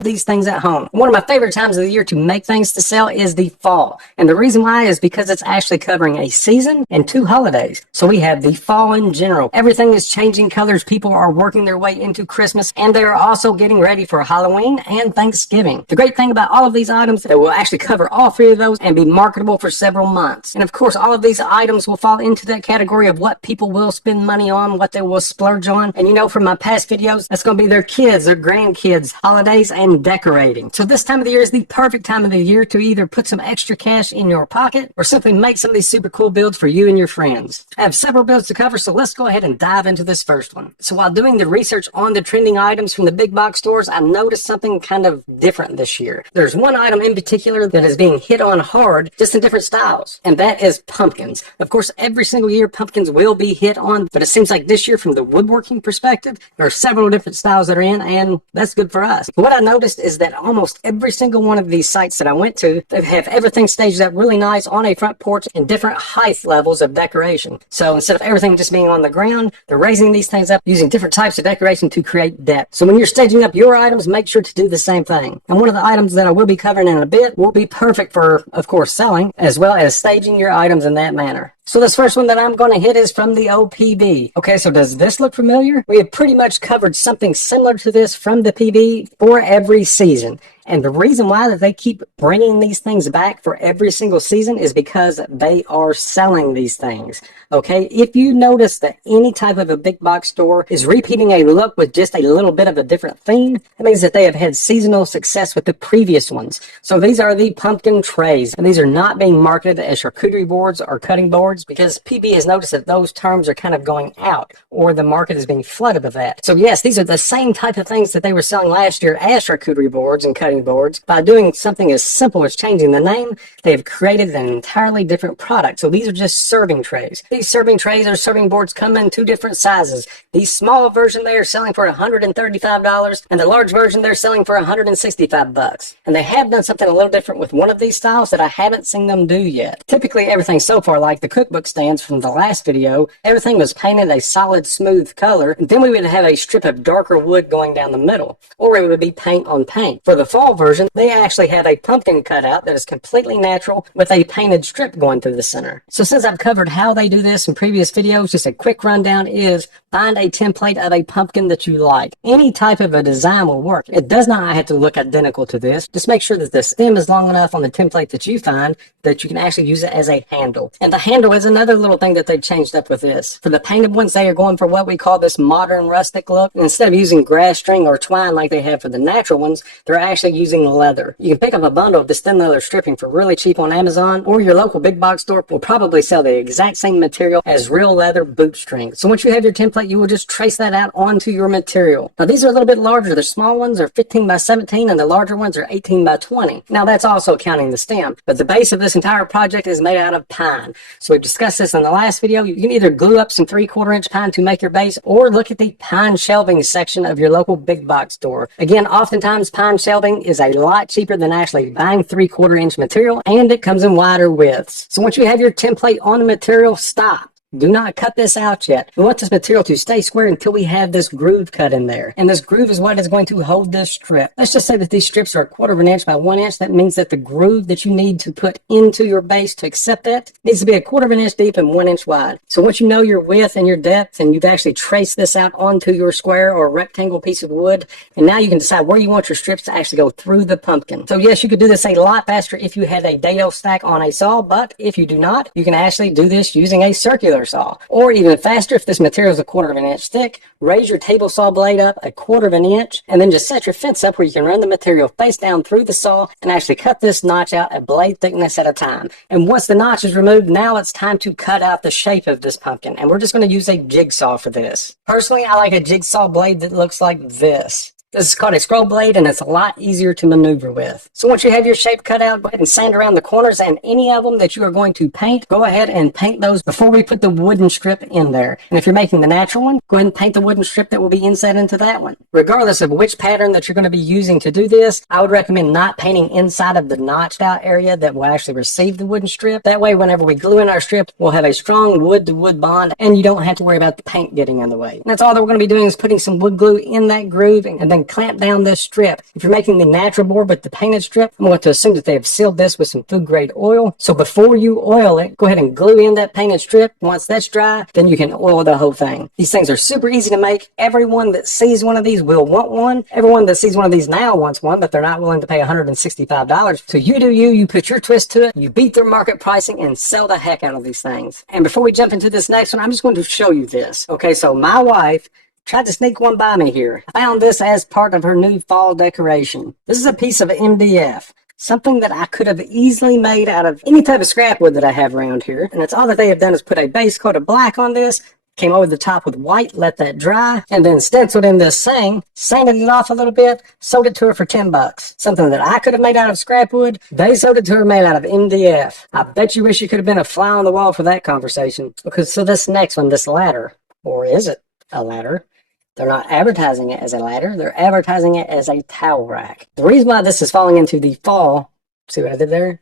these things at home. One of my favorite times of the year to make things to sell is the fall. And the reason why is because it's actually covering a season and 2 holidays. So we have the fall in general. Everything is changing colors. People are working their way into Christmas, and they are also getting ready for Halloween and Thanksgiving. The great thing about all of these items, that will actually cover all 3 of those and be marketable for several months. And of course, all of these items will fall into that category of what people will spend money on, what they will splurge on. And you know from my past videos, that's going to be their kids, their grandkids, holidays, and decorating. So this time of the year is the perfect time of the year to either put some extra cash in your pocket or simply make some of these super cool builds for you and your friends. I have several builds to cover, so let's go ahead and dive into this first one. So while doing the research on the trending items from the big box stores, I noticed something kind of different this year. There's one item in particular that is being hit on hard, just in different styles, and that is pumpkins. Of course, every single year pumpkins will be hit on, but it seems like this year from the woodworking perspective, there are several different styles that are in, and that's good for us. But what I noticed is that almost every single one of these sites that I went to, they have everything staged up really nice on a front porch in different height levels of decoration. So instead of everything just being on the ground, they're raising these things up using different types of decoration to create depth. So when you're staging up your items, make sure to do the same thing. And one of the items that I will be covering in a bit will be perfect for, of course, selling, as well as staging your items in that manner. So this first one that I'm going to hit is from the OPB. Okay, so does this look familiar? We have pretty much covered something similar to this from the PB for every season. And the reason why that they keep bringing these things back for every single season is because they are selling these things. Okay, if you notice that any type of a big box store is repeating a look with just a little bit of a different theme, that means that they have had seasonal success with the previous ones. So these are the pumpkin trays, and these are not being marketed as charcuterie boards or cutting boards because PB has noticed that those terms are kind of going out, or the market is being flooded with that. So yes, these are the same type of things that they were selling last year as charcuterie boards and cutting boards. By doing something as simple as changing the name, they have created an entirely different product. So these are just serving trays. These serving trays or serving boards come in 2 different sizes. The small version they are selling for $135, and the large version they're selling for $165. And they have done something a little different with one of these styles that I haven't seen them do yet. Typically everything so far, like the cookbook stands from the last video, everything was painted a solid smooth color, and then we would have a strip of darker wood going down the middle, or it would be paint on paint. For the fall version, they actually have a pumpkin cutout that is completely natural with a painted strip going through the center. So since I've covered how they do this in previous videos, just a quick rundown is find a template of a pumpkin that you like. Any type of a design will work. It does not have to look identical to this. Just make sure that the stem is long enough on the template that you find that you can actually use it as a handle. And the handle is another little thing that they changed up with this. For the painted ones, they are going for what we call this modern rustic look. And instead of using grass string or twine like they have for the natural ones, they're actually using leather. You can pick up a bundle of this thin leather stripping for really cheap on Amazon, or your local big box store will probably sell the exact same material as real leather boot string. So once you have your template, you will just trace that out onto your material. Now these are a little bit larger. The small ones are 15 by 17 and the larger ones are 18 by 20. Now that's also counting the stem, but the base of this entire project is made out of pine. So we've discussed this in the last video. You can either glue up some 3/4 inch pine to make your base, or look at the pine shelving section of your local big box store. Again, oftentimes pine shelving is a lot cheaper than actually buying 3/4 inch material, and it comes in wider widths. So once you have your template on the material, stop. Do not cut this out yet. We want this material to stay square until we have this groove cut in there. And this groove is what is going to hold this strip. Let's just say that these strips are 1/4 inch by 1 inch. That means that the groove that you need to put into your base to accept that needs to be 1/4 inch deep and 1 inch wide. So once you know your width and your depth, and you've actually traced this out onto your square or rectangle piece of wood, and now you can decide where you want your strips to actually go through the pumpkin. So yes, you could do this a lot faster if you had a dado stack on a saw, but if you do not, you can actually do this using a circular saw. Or even faster, if this material is 1/4 inch thick, raise your table saw blade up 1/4 inch, and then just set your fence up where you can run the material face down through the saw and actually cut this notch out a blade thickness at a time. And once the notch is removed, now it's time to cut out the shape of this pumpkin. And we're just going to use a jigsaw for this. Personally, I like a jigsaw blade that looks like this. This is called a scroll blade, and it's a lot easier to maneuver with. So once you have your shape cut out, go ahead and sand around the corners, and any of them that you are going to paint, go ahead and paint those before we put the wooden strip in there. And if you're making the natural one, go ahead and paint the wooden strip that will be inset into that one. Regardless of which pattern that you're going to be using to do this, I would recommend not painting inside of the notched out area that will actually receive the wooden strip. That way, whenever we glue in our strip, we'll have a strong wood to wood bond, and you don't have to worry about the paint getting in the way. And that's all that we're going to be doing, is putting some wood glue in that groove and then and clamp down this strip. If you're making the natural board with the painted strip, I'm going to assume that they have sealed this with some food grade oil. So before you oil it, go ahead and glue in that painted strip. Once that's dry, then you can oil the whole thing. These things are super easy to make. Everyone that sees one of these will want one. Everyone that sees one of these now wants one, but they're not willing to pay $165. So you do you put your twist to it, you beat their market pricing, and sell the heck out of these things. And before we jump into this next one, I'm just going to show you this. Okay, so my wife tried to sneak one by me here. I found this as part of her new fall decoration. This is a piece of MDF. Something that I could have easily made out of any type of scrap wood that I have around here. And it's all that they have done is put a base coat of black on this, came over the top with white, let that dry, and then stenciled in this saying, sanded it off a little bit, sold it to her for $10. Something that I could have made out of scrap wood, they sold it to her made out of MDF. I bet you wish you could have been a fly on the wall for that conversation. Because so this next one, this ladder, or is it a ladder? They're not advertising it as a ladder. They're advertising it as a towel rack. The reason why this is falling into the fall, see what I did there?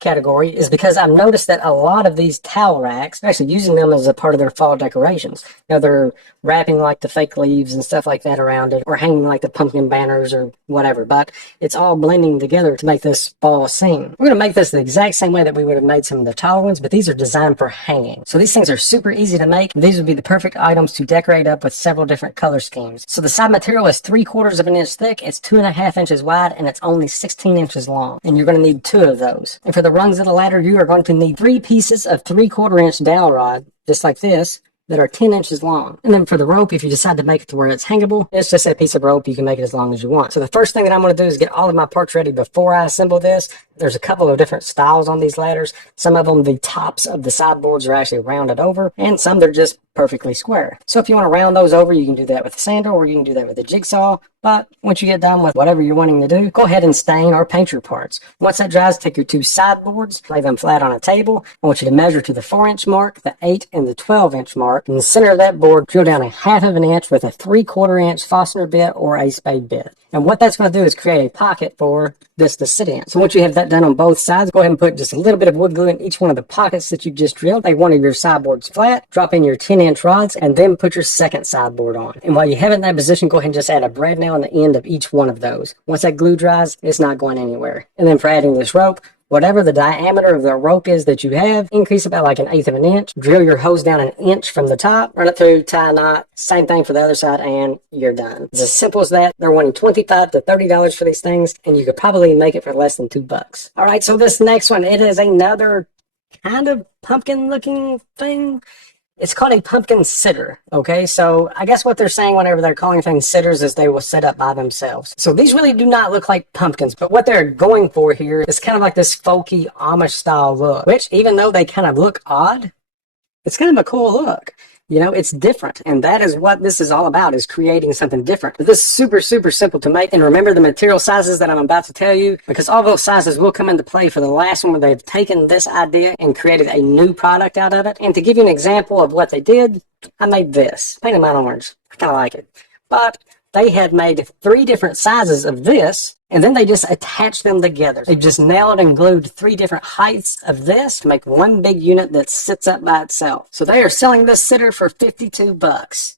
Category is because I've noticed that a lot of these towel racks are actually using them as a part of their fall decorations. You know, they're wrapping like the fake leaves and stuff like that around it, or hanging like the pumpkin banners or whatever, but it's all blending together to make this fall scene. We're going to make this the exact same way that we would have made some of the taller ones, but these are designed for hanging. So these things are super easy to make. These would be the perfect items to decorate up with several different color schemes. So the side material is 3/4 of an inch thick, it's 2.5 inches wide, and it's only 16 inches long. And you're going to need 2 of those. And for the rungs of the ladder, you are going to need 3 pieces of 3/4 inch dowel rod, just like this, that are 10 inches long. And then for the rope, if you decide to make it to where it's hangable, it's just a piece of rope. You can make it as long as you want. So the first thing that I'm going to do is get all of my parts ready before I assemble this. There's a couple of different styles on these ladders. Some of them, the tops of the sideboards are actually rounded over, and some they're just perfectly square. So if you want to round those over, you can do that with a sander, or you can do that with a jigsaw. But once you get done with whatever you're wanting to do, go ahead and stain or paint your parts. Once that dries, take your 2 sideboards, lay them flat on a table. I want you to measure to the 4-inch mark, the 8 and the 12-inch mark. In the center of that board, drill down 1/2 of an inch with a 3/4 inch Forstner bit or a spade bit. And what that's going to do is create a pocket for this to sit in. So once you have that done on both sides, go ahead and put just a little bit of wood glue in each one of the pockets that you just drilled. Lay one of your sideboards flat, drop in your 10-inch rods, and then put your second sideboard on. And while you have it in that position, go ahead and just add a brad nail on the end of each one of those. Once that glue dries, it's not going anywhere. And then for adding this rope, whatever the diameter of the rope is that you have, increase about like 1/8 of an inch. Drill your hose down 1 inch from the top, run it through, tie a knot. Same thing for the other side, and you're done. It's as simple as that. They're wanting $25 to $30 for these things, and you could probably make it for less than $2. All right, so this next one, it is another kind of pumpkin-looking thing. It's called a pumpkin sitter, okay? So I guess what they're saying whenever they're calling things sitters is they will sit up by themselves. So these really do not look like pumpkins, but what they're going for here is kind of like this folky Amish style look, which even though they kind of look odd, it's kind of a cool look. You know, it's different, and that is what this is all about, is creating something different. But this is super, super simple to make, and remember the material sizes that I'm about to tell you, because all those sizes will come into play for the last one where they've taken this idea and created a new product out of it. And to give you an example of what they did, I made this. Painted mine orange. I kind of like it. But they had made 3 different sizes of this, and then they just attached them together. They just nailed and glued 3 different heights of this to make one big unit that sits up by itself. So they are selling this sitter for $52.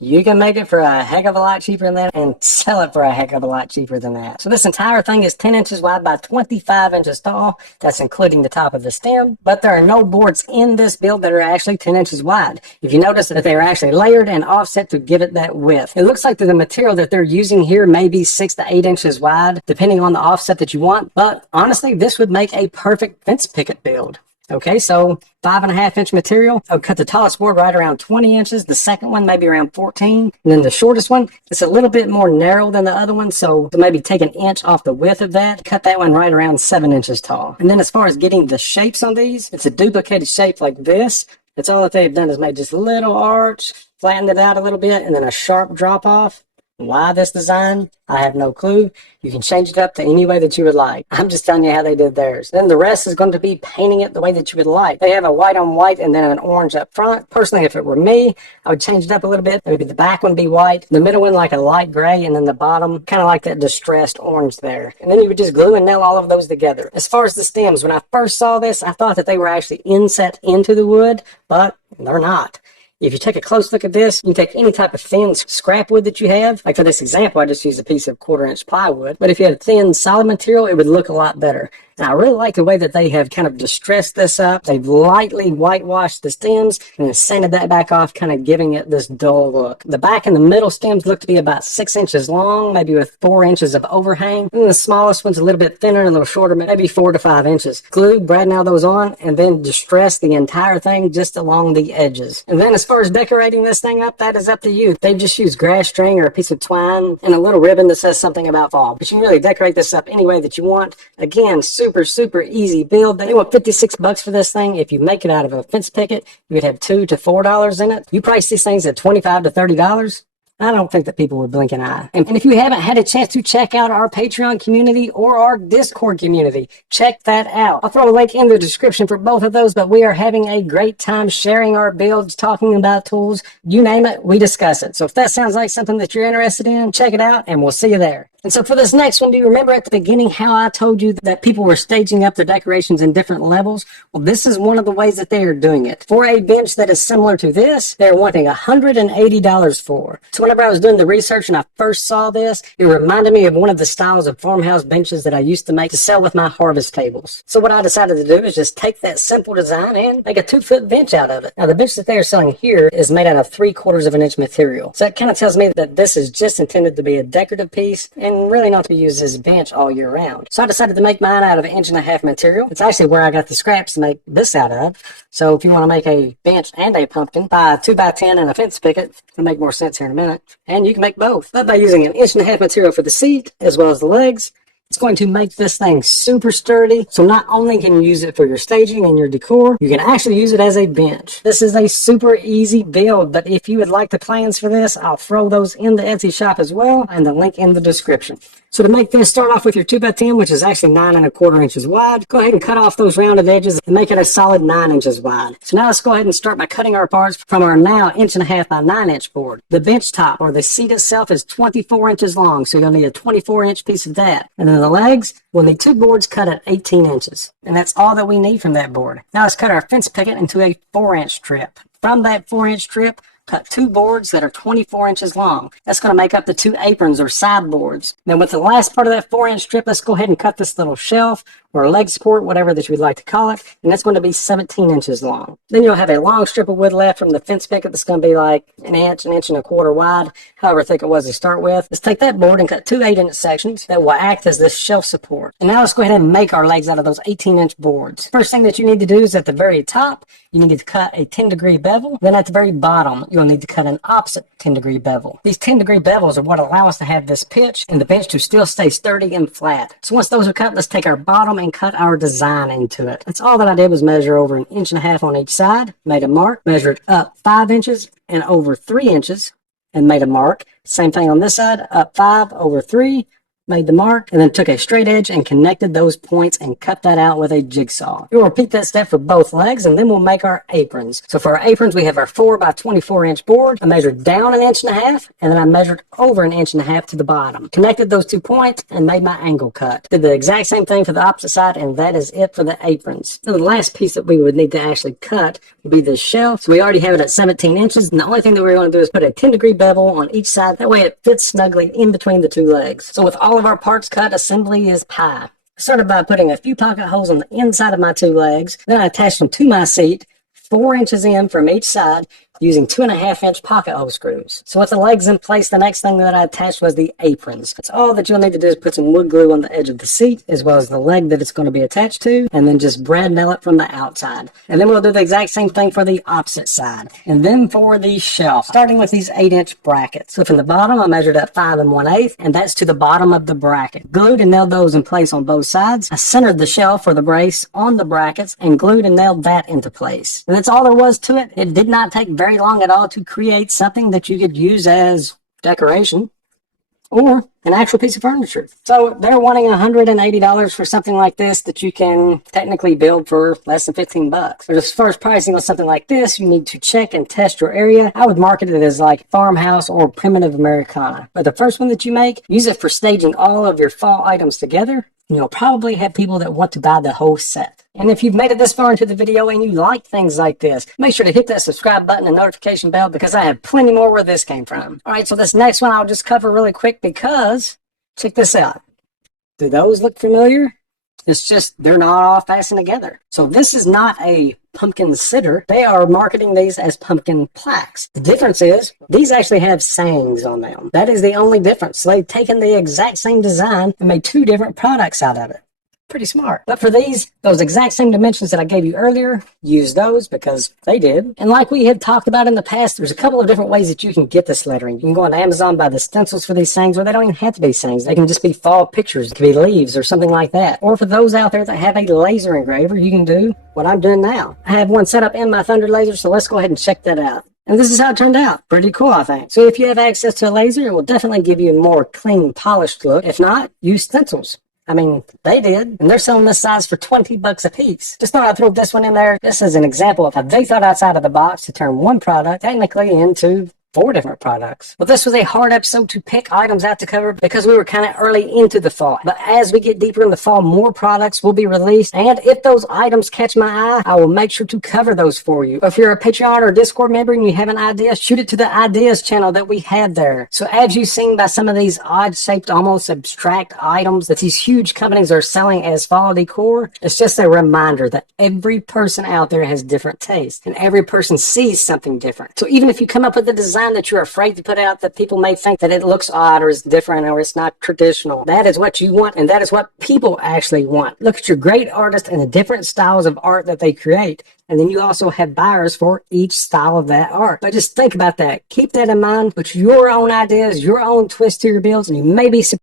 You can make it for a heck of a lot cheaper than that and sell it for a heck of a lot cheaper than that. So this entire thing is 10 inches wide by 25 inches tall. That's including the top of the stem. But there are no boards in this build that are actually 10 inches wide. If you notice that they are actually layered and offset to give it that width. It looks like the material that they're using here may be 6 to 8 inches wide, depending on the offset that you want. But honestly, this would make a perfect fence picket build. Okay, so 5.5 inch material. I would cut the tallest board right around 20 inches. The second one maybe around 14. And then the shortest one, it's a little bit more narrow than the other one. So maybe take 1 inch off the width of that. Cut that one right around 7 inches tall. And then as far as getting the shapes on these, it's a duplicated shape like this. That's all that they've done is made just a little arch, flattened it out a little bit, and then a sharp drop off. Why this design? I have no clue. You can change it up to any way that you would like. I'm just telling you how they did theirs. Then the rest is going to be painting it the way that you would like. They have a white on white and then an orange up front. Personally, if it were me, I would change it up a little bit. Maybe the back one be white, the middle one like a light gray, and then the bottom kind of like that distressed orange there. And then you would just glue and nail all of those together. As far as the stems, when I first saw this, I thought that they were actually inset into the wood, but they're not. If you take a close look at this, you can take any type of thin scrap wood that you have. Like for this example, I just used a piece of 1/4-inch plywood. But if you had a thin solid material, it would look a lot better. And I really like the way that they have kind of distressed this up. They've lightly whitewashed the stems and then sanded that back off, kind of giving it this dull look. The back and the middle stems look to be about 6 inches long, maybe with 4 inches of overhang. And the smallest one's a little bit thinner, a little shorter, maybe 4 to 5 inches. Glue, brad nail those on, and then distress the entire thing just along the edges. And then as far as decorating this thing up, that is up to you. They've just used grass string or a piece of twine and a little ribbon that says something about fall. But you can really decorate this up any way that you want. Again, super easy build. They want $56 for this thing. If you make it out of a fence picket, you would have $2 to $4 in it. You price these things at $25 to $30. I don't think that people would blink an eye. And if you haven't had a chance to check out our Patreon community or our Discord community, check that out. I'll throw a link in the description for both of those, but we are having a great time sharing our builds, talking about tools. You name it, we discuss it. So if that sounds like something that you're interested in, check it out, and we'll see you there. And so for this next one, do you remember at the beginning how I told you that people were staging up their decorations in different levels? Well, this is one of the ways that they are doing it. For a bench that is similar to this, they're wanting $180 for. So whenever I was doing the research and I first saw this, it reminded me of one of the styles of farmhouse benches that I used to make to sell with my harvest tables. So what I decided to do is just take that simple design and make a 2-foot bench out of it. Now the bench that they are selling here is made out of 3/4 of an inch material. So that kind of tells me that this is just intended to be a decorative piece and really not to be used as a bench all year round. So I decided to make mine out of 1.5 inch material. It's actually where I got the scraps to make this out of. So if you want to make a bench and a pumpkin, buy a 2x10 and a fence picket. It'll make more sense here in a minute. And you can make both. But by using 1.5 inch material for the seat as well as the legs, it's going to make this thing super sturdy. So not only can you use it for your staging and your decor, you can actually use it as a bench. This is a super easy build, but if you would like the plans for this, I'll throw those in the Etsy shop as well, and the link in the description. So to make this, start off with your 2x10, which is actually 9 1/4 inches wide. Go ahead and cut off those rounded edges and make it a solid 9 inches wide. So now let's go ahead and start by cutting our parts from our now 1.5 inch by 9 inch board. The bench top, or the seat itself, is 24 inches long, so you'll need a 24-inch piece of that. And then the legs, we'll need 2 boards cut at 18 inches. And that's all that we need from that board. Now let's cut our fence picket into a 4-inch strip. From that 4-inch strip, cut 2 boards that are 24 inches long. That's going to make up the 2 aprons or side boards. Then with the last part of that 4-inch strip, let's go ahead and cut this little shelf or leg support, whatever that you would like to call it, and that's going to be 17 inches long. Then you'll have a long strip of wood left from the fence picket that's going to be like 1 inch, 1.25 inches wide, however thick it was to start with. Let's take that board and cut 2 8-inch sections that will act as this shelf support. And now let's go ahead and make our legs out of those 18-inch boards. First thing that you need to do is at the very top, you need to cut a 10-degree bevel. Then at the very bottom, you'll need to cut an opposite 10-degree bevel. These 10-degree bevels are what allow us to have this pitch and the bench to still stay sturdy and flat. So once those are cut, let's take our bottom and cut our design into it. That's all that I did was measure over 1.5 inches on each side, made a mark, measured up 5 inches and over 3 inches, and made a mark. Same thing on this side, up 5 over 3, made the mark, and then took a straight edge and connected those points and cut that out with a jigsaw. We'll repeat that step for both legs, and then we'll make our aprons. So for our aprons, we have our 4 by 24 inch board. I measured down 1.5 inches, and then I measured over 1.5 inches to the bottom. Connected those 2 points and made my angle cut. Did the exact same thing for the opposite side, and that is it for the aprons. So the last piece that we would need to actually cut would be the shelf. So we already have it at 17 inches, and the only thing that we're going to do is put a 10-degree bevel on each side. That way it fits snugly in between the 2 legs. So with all of our parts cut, assembly is pie. I started by putting a few pocket holes on the inside of my 2 legs. Then I attached them to my seat, 4 inches in from each side, using 2.5 inch pocket hole screws. So with the legs in place, the next thing that I attached was the aprons. That's all that you'll need to do is put some wood glue on the edge of the seat, as well as the leg that it's going to be attached to, and then just brad nail it from the outside. And then we'll do the exact same thing for the opposite side. And then for the shelf, starting with these 8-inch brackets. So from the bottom, I measured up 5 1/8, and that's to the bottom of the bracket. Glued and nailed those in place on both sides. I centered the shelf or the brace on the brackets and glued and nailed that into place. And that's all there was to it. It did not take very long at all to create something that you could use as decoration or an actual piece of furniture. So they're wanting $180 for something like this that you can technically build for less than $15. But as far as pricing on something like this, you need to check and test your area. I would market it as like farmhouse or primitive Americana. But the first one that you make, use it for staging all of your fall items together. you'll probably have people that want to buy the whole set. And if you've made it this far into the video and you like things like this, make sure to hit that subscribe button and notification bell because I have plenty more where this came from. All right, so this next one I'll just cover really quick because check this out. Do those look familiar? It's just they're not all fastened together. So this is not a pumpkin sitter. They are marketing these as pumpkin plaques. The difference is these actually have sayings on them. That is the only difference. So they've taken the exact same design and made two different products out of it. Pretty smart. But for those exact same dimensions that I gave you earlier, use those because they did. And like we had talked about in the past, there's a couple of different ways that you can get this lettering. You can go on Amazon, buy the stencils for these sayings, or they don't even have to be sayings. They can just be fall pictures. It could be leaves or something like that. Or for those out there that have a laser engraver, you can do what I'm doing now. I have one set up in my Thunder laser, so let's go ahead and check that out. And this is how it turned out. Pretty cool, I think. So if you have access to a laser, it will definitely give you a more clean, polished look. If not, use stencils. I mean, they did, and they're selling this size for $20 a piece. Just thought I'd throw this one in there. This is an example of how they thought outside of the box to turn one product technically into 4 different products. Well, this was a hard episode to pick items out to cover because we were kind of early into the fall. But as we get deeper in the fall, more products will be released. And if those items catch my eye, I will make sure to cover those for you. If you're a Patreon or Discord member and you have an idea, shoot it to the ideas channel that we had there. So as you've seen by some of these odd-shaped, almost abstract items that these huge companies are selling as fall decor, it's just a reminder that every person out there has different tastes and every person sees something different. So even if you come up with a design that you're afraid to put out that people may think that it looks odd or is different or it's not traditional, that is what you want and that is what people actually want. Look at your great artists and the different styles of art that they create, and then you also have buyers for each style of that art. But just think about that. Keep that in mind. Put your own ideas, your own twist to your builds, and you may be surprised